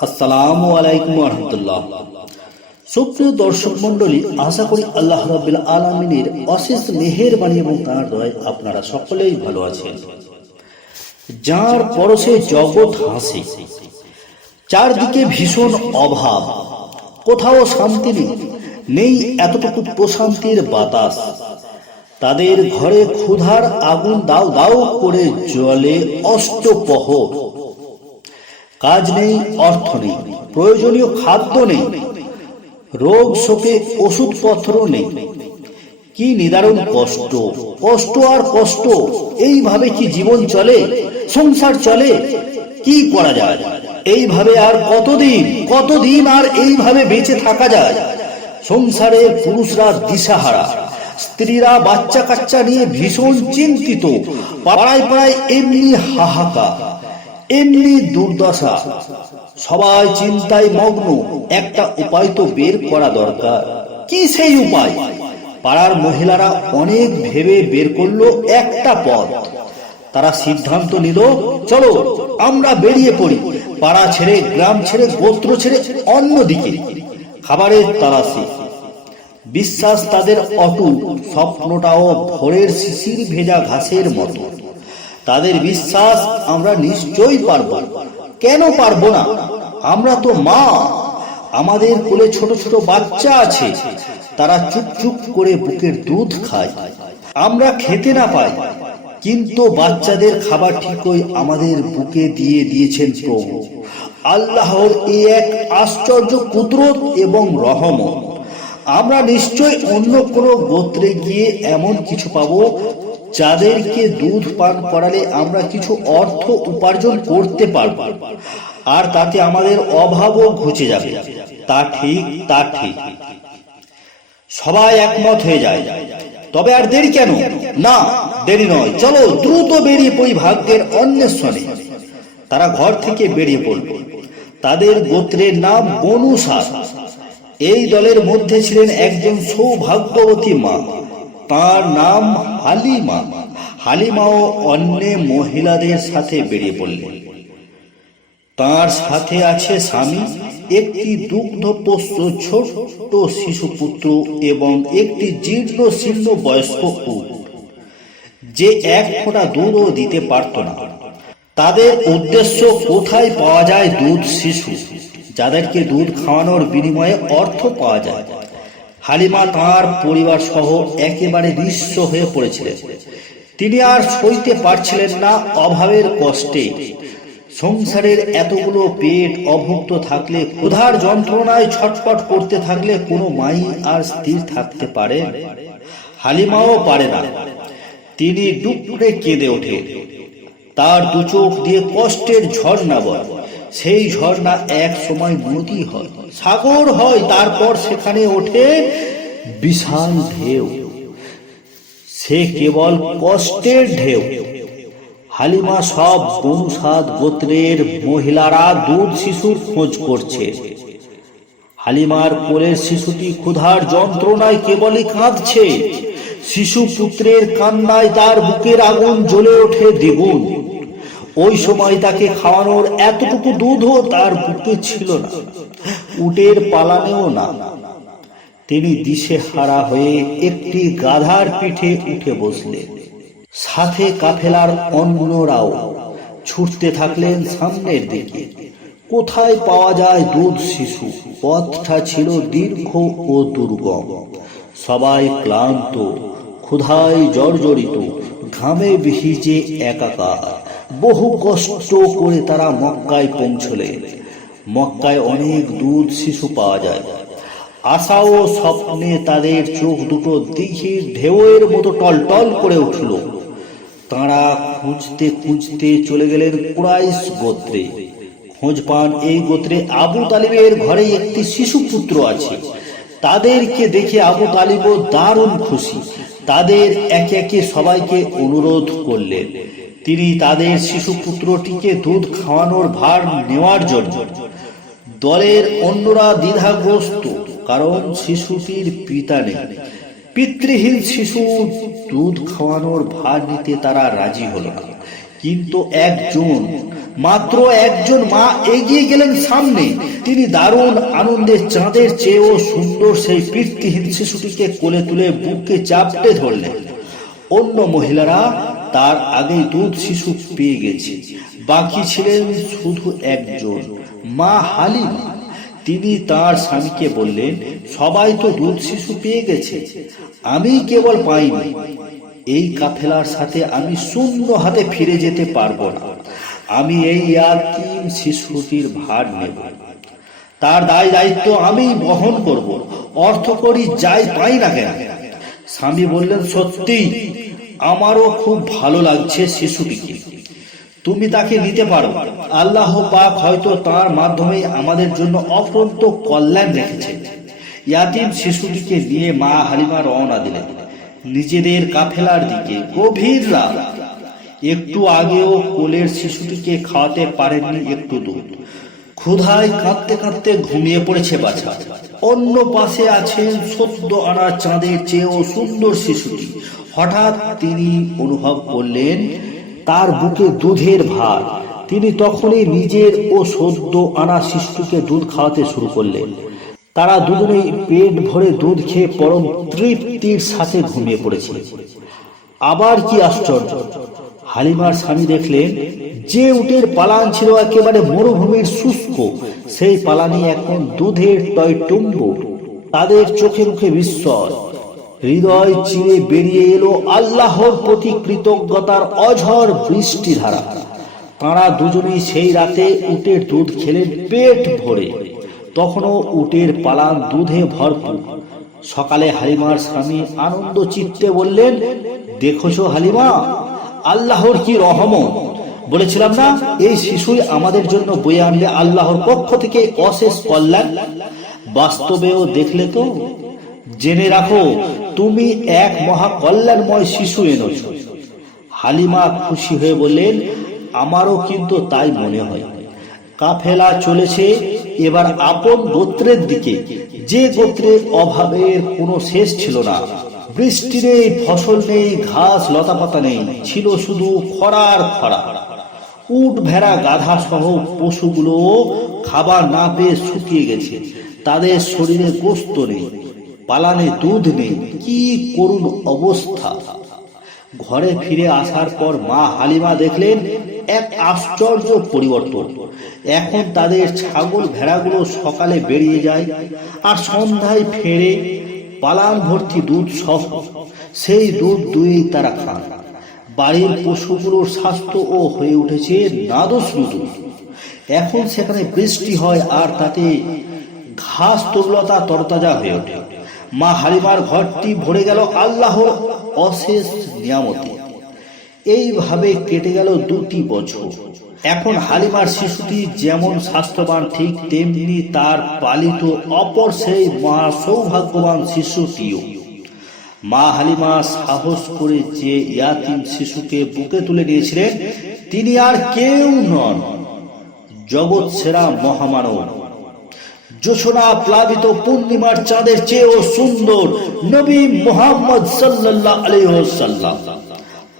আসসালামু আলাইকুম রহমতুল্লাহ সুপ্রিয় দর্শক মন্ডলী আশা করি আল্লাহ রাব্বিল আলমিনের অশেষ মেহেরবানি এবং তাঁর দয় আপনারা সকলেই ভালো আছেন। যার পরশে জগৎ হাসি, চারদিকে ভীষণ অভাব, কোথাও শান্তি নেই নেই এতটুকু প্রশান্তির বাতাস, তাদের ঘরে ক্ষুধার আগুন দাও দাও করে জলে অষ্টপহর। কাজ নেই, অর্থ নেই, প্রয়োজনীয় খাদ্য নেই, রোগ শোকে ওষুধপত্র নেই। কি নিদারুণ কষ্ট কষ্ট আর কষ্ট, এইভাবে কি জীবন চলে, সংসার চলে, কি করা যায়? এইভাবে আর কতদিন কতদিন আর এইভাবে বেঁচে থাকা যায়? সংসারে পুরুষরা দিশাহারা, স্ত্রীরা বাচ্চা কাচ্চা নিয়ে ভীষণ চিন্তিত, পাড়ায় পাড়ায় এমনি হাহাকার। এমনি দুর্দশা। সবাই চিন্তায় মগ্ন, একটা উপায় তো বের করা দরকার। কি সেই উপায়? পাড়ার মহিলারা অনেক ভেবে বের করল একটা পথ। তারা সিদ্ধান্ত নিল, চলো, আমরা বেরিয়ে পড়ি। পাড়া ছেড়ে, গ্রাম ছেড়ে, গোত্র ছেড়ে অন্যদিকে। খাবারের তালাশি বিশ্বাস তাদের অটুট, স্বপ্নটাও ভোরের শিশির ভেজা ঘাসের মতো। তাদের বিশ্বাস আমরা নিশ্চয়ই পারব। কেন পারব না? আমরা তো মা। আমাদের কোলে ছোট ছোট বাচ্চা আছে। তারা চুপ চুপ করে বুকের দুধ খায়। আমরা খেতে না পাই। কিন্তু বাচ্চাদের খাবার ঠিকই আমাদের বুকে দিয়ে দিয়েছেন প্রভু। আল্লাহর এই এক আশ্চর্য কুদরত এবং রহমত। আমরা নিশ্চয় অন্য কোনো গোত্রে গিয়ে এমন কিছু পাবো যাদেরকে দুধ পান করালে আমরা কিছু অর্থ উপার্জন করতে পারব। আর তাতে আমাদের অভাবও ঘুচে যাবে। তা ঠিক তা ঠিক। সবাই একমত হয়ে যায়। তবে আর দেরি কেন? না, দেরি নয়। চলো দ্রুত বেরিয়ে পড়ি ভাগ্যের অন্বেষণে। তারা ঘর থেকে বেরিয়ে পড়ল। তাদের গোত্রের নাম বনুসার এই দলের মধ্যে ছিলেন একজন সৌভাগ্যবতী মা। তার নাম হালিমা। হালিমাও অন্য মহিলাদের সাথে বেরিয়ে পড়লেন তার সাথে আছে স্বামী, একটি দুগ্ধপোষ্য ছোট্ট শিশু পুত্র এবং একটি জীর্ণ শীর্ণ বয়স্ক উট। যে এক ফোঁটা দুধও দিতে পারত না। তাদের উদ্দেশ্য, কোথায় পাওয়া যায় দুধ শিশু? যাদেরকে দুধ খাওয়ানোর বিনিময়ে অর্থ পাওয়া যায়। হালিমা তাঁর পরিবার সহ একেবারে নিঃস্ব হয়ে পড়েছিলেন। তিনি আর সইতে পারছিলেন না অভাবের কষ্টে। সংসারের এতগুলো পেট অভুক্ত থাকলে, ক্ষুধার যন্ত্রণায় ছটপট করতে থাকলে কোনো মাই আর স্থির থাকতে পারে, হালিমাও পারে না। তিনি ডুকরে কেঁদে ওঠে। তার দু চোখ দিয়ে কষ্টের ঝর্ণা বয় সেই ঝর্ণা এক সময় নদী হয়। সাগর হয়, তারপর সেখানে ওঠে বিশাল ঢেউ। সে কেবল কষ্টের ঢেউ। হালিমা সব বনুসাদ গোত্রের মহিলারা দুধ শিশুর খোঁজ করছে। হালিমার কোলের শিশুটি ক্ষুধার যন্ত্রণায় কেবলই কাঁদছে। শিশু পুত্রের কান্নায় তার বুকের আগুন জ্বলে ওঠে দ্বিগুণ। ওই সময় তাকে খাওয়ানোর এতটুকু দুধও তার বুকে ছিল না। উটের পালানেও না। তিনি দিশে হারা হয়ে একটি গাধার পিঠে উঠে বসলেন। সাথে কাফেলার অন্যরাও ছুটতে থাকলেন সামনের দিকে। কোথায় পাওয়া যায় দুধ শিশু? পথটা ছিল দীর্ঘ ও দুর্গম। সবাই ক্লান্ত, ক্ষুধায় জর্জরিত, ঘামে ভিজে একাকার। বহু কষ্ট করে তারা মক্কায় পৌঁছলেন মক্কায় অনেক দুধ শিশু পাওয়া যায়। আশা ও স্বপ্নে তাদের চোখ দুটো দিঘির ঢেউয়ের মতো টলটল করে উঠল। তাঁরা খুঁজতে খুঁজতে চলে গেলেন কুরাইশ গোত্রে। খোঁজ পান এই গোত্রে আবু তালিবের ঘরে একটি শিশু পুত্র আছে। তাদেরকে দেখে আবু তালিবও দারুণ খুশি। তাদের একে একে সবাইকে অনুরোধ করলেন তিনি তাদের শিশু পুত্রটিকে দুধ খাওয়ানোর ভার নেওয়ার জন্য। দলের অন্যরা দ্বিধাগ্রস্ত, কারণ শিশুটির পিতা নেই। পিতৃহীন শিশু দুধ খাওয়ানোর ভার নিতে তারা রাজি হল না। কিন্তু একজন, মাত্র একজন মা এগিয়ে গেলেন সামনে। তিনি দারুণ আনন্দের চাঁদের চেয়েও সুন্দর সেই পিতৃহীন শিশুটিকে কোলে তুলে বুকে চাপটে ধরলেন। অন্য মহিলারা তার আগেই দুধ শিশু পেয়ে গেছে। বাকি ছিলেন শুধু একজন, মা হালিমা। তিনি তার স্বামীকে বললেন, সবাই তো দুধ শিশু পেয়ে গেছে, আমি কেবল পাইনি। এই কাফেলার সাথে আমি শূন্য হাতে ফিরে যেতে পারব না। আমি এই ইয়াতিম শিশুটির ভার নেব। তার দায় দায়িত্ব আমি বহন করব অর্থ করি যাই পাই না কেন? স্বামী বললেন সত্যি আমারও খুব ভালো লাগছে শিশুটিকে। তুমি তাকে নিতে পারো। আল্লাহ পাক হয়তো তার মাধ্যমে আমাদের জন্য অফরন্ত কল্যাণ রেখেছেন। ইয়াতিম শিশুটিকে নিয়ে মা হালিমা রওনা দিলেন। নিজেদের কাফেলার দিকে গভীর রাত একটু আগেও কোলের শিশুটিকে খাওয়াতে পারেননি একটু দুধ ক্ষুধায় কাঁদতে কাঁদতে ঘুমিয়ে পড়েছে বাছা। অন্য পাশে আছেন সদ্য আনা চাঁদের চেয়েও সুন্দর শিশুটি। হঠাৎ তিনি অনুভব করলেন, তার বুকে দুধের ভার। তিনি তখনই নিজের ও সদ্য আনা শিশুকে দুধ খাওয়াতে শুরু করলেন। তারা দুজনেই পেট ভরে দুধ খেয়ে পরম তৃপ্তির সাথে ঘুমিয়ে পড়েছিল। আবার কি আশ্চর্য! হালিমার স্বামী দেখলেন, যে উটের পালান ছিল একেবারে মরুভূমির শুষ্ক, সেই পালানি এখন দুধের টয় টুম্বু তাদের চোখে মুখে বিস্ময়। হৃদয় চিরে বেরিয়ে এলো আল্লাহর প্রতি কৃতজ্ঞতার অঝর বৃষ্টি ধারা তারা দুজনেই সেই রাতে উটের দুধ খেলেন পেট ভরে। তখনও উটের পালান দুধে ভরপুর। সকালে হালিমার স্বামী আনন্দ চিত্তে বললেন, দেখোছো হালিমা, আল্লাহর কি রহমত? বলেছিলাম, না, এই শিশুই আমাদের জন্য বয়ে আনলে আল্লাহর পক্ষ থেকে অশেষ কল্যাণ। বাস্তবেও দেখলে তো, জেনে রাখো তুমি এক মহা কল্যাণময় শিশু এনেছ। হালিমা খুশি হয়ে বললেন, আমারও কিন্তু তাই মনে হয়। কাফেলা চলেছে, এবার আপন গোত্রের দিকে। যে গোত্রের অভাবের কোনো শেষ ছিল না। বৃষ্টি নেই, ফসল নেই, ঘাস, লতাপাতা নেই, ছিল শুধু খরার খরা। উট, ভেড়া, গাধা সহ পশুগুলো খাবার না পেয়ে শুকিয়ে গেছে। তাদের শরীরে গোস্ত নেই। পালানে দুধ নেই, কি করুণ অবস্থা। ঘরে ফিরে আসার পর মা হালিমা দেখলেন এক আশ্চর্য পরিবর্তন। এখন তাদের ছাগল ভেড়াগুলো সকালে বেরিয়ে যায় আর সন্ধ্যায় ফেরে পালান ভর্তি দুধ সহ। সেই দুধ দুই তারা খান। বাড়ির পশুগুলোর স্বাস্থ্য ও হয়ে উঠেছে নাদস নদু এখন সেখানে বৃষ্টি হয় আর তাতে ঘাস তরলতা তরতাজা হয়ে ওঠে। মা হালিমার ঘরটি ভরে গেল আল্লাহর অশেষ নিয়ামতে। এইভাবে কেটে গেল দুটি বছর। এখন হালিমার শিশুটি যেমন স্বাস্থ্যবান, ঠিক তেমনি তার পালিত অপর সেই মহা সৌভাগ্যবান শিশুটিও। মা হালিমা সাহস করে যে ইয়াতিম শিশুকে বুকে তুলে নিয়েছিলেন, তিনি আর কেউ নন। জগৎ সেরা মহামানব। জোছনা প্লাবিত পূর্ণিমার চাঁদের চেয়েও সুন্দর নবী মোহাম্মদ সাল্লাল্লাহ আলাইহি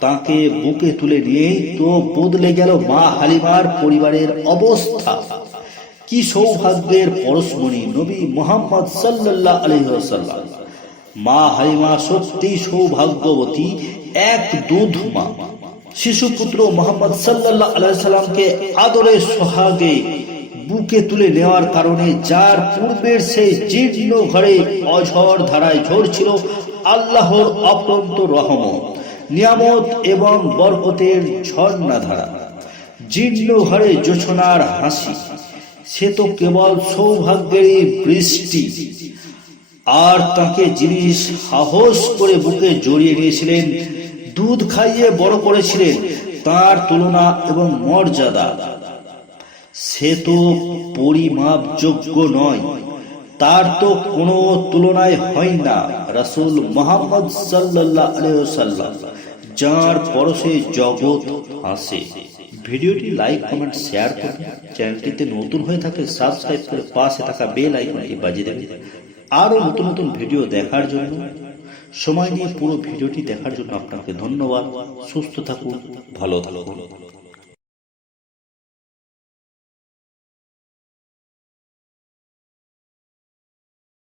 তাকে বুকে তুলে নিয়েই তো বদলে গেল মা হালিমার পরিবারের অবস্থা। কি সৌভাগ্যের পরশমণি নবী মোহাম্মদ সাল্লাল্লাহ আলাইহি মা হালিমা সত্যি সৌভাগ্যবতী এক দুধ মা শিশুপুত্র মোহাম্মদ সাল্লাল্লাহ আলাইহি সাল্লামকে আদরে সোহাগে বুকে তুলে নেওয়ার কারণে যার পূর্বের সেই জীর্ণ ঘরে অঝর ধারায় ঝরছিল, আল্লাহর অপ্রন্ত রহমত নিয়ামত এবং বরকতের ঝর্ণা ধারা জীর্ণ ঘরে জোছনার হাসি, সে তো কেবল সৌভাগ্যেরই বৃষ্টি। আর তাকে জিনিস সাহস করে বুকে জড়িয়ে নিয়েছিলেন, দুধ খাইয়ে বড় করেছিলেন, তার তুলনা এবং মর্যাদা। সে তো পরিমাপযোগ্য নয়। তার তো কোনো তুলনায় হয় না রাসূল মোহাম্মদ সাল্লাম যার পরশে জগৎ হাসে ভিডিওটি লাইক, কমেন্ট, শেয়ার করুন। চ্যানেলটিতে নতুন হয়ে থাকলে সাবস্ক্রাইব করে পাশে থাকা বেল আইকনটি বাজিয়ে দেবেন। আরও নতুন নতুন ভিডিও দেখার জন্য সময় নিয়ে পুরো ভিডিওটি দেখার জন্য আপনাকে ধন্যবাদ। সুস্থ থাকুন, ভালো থাকুন।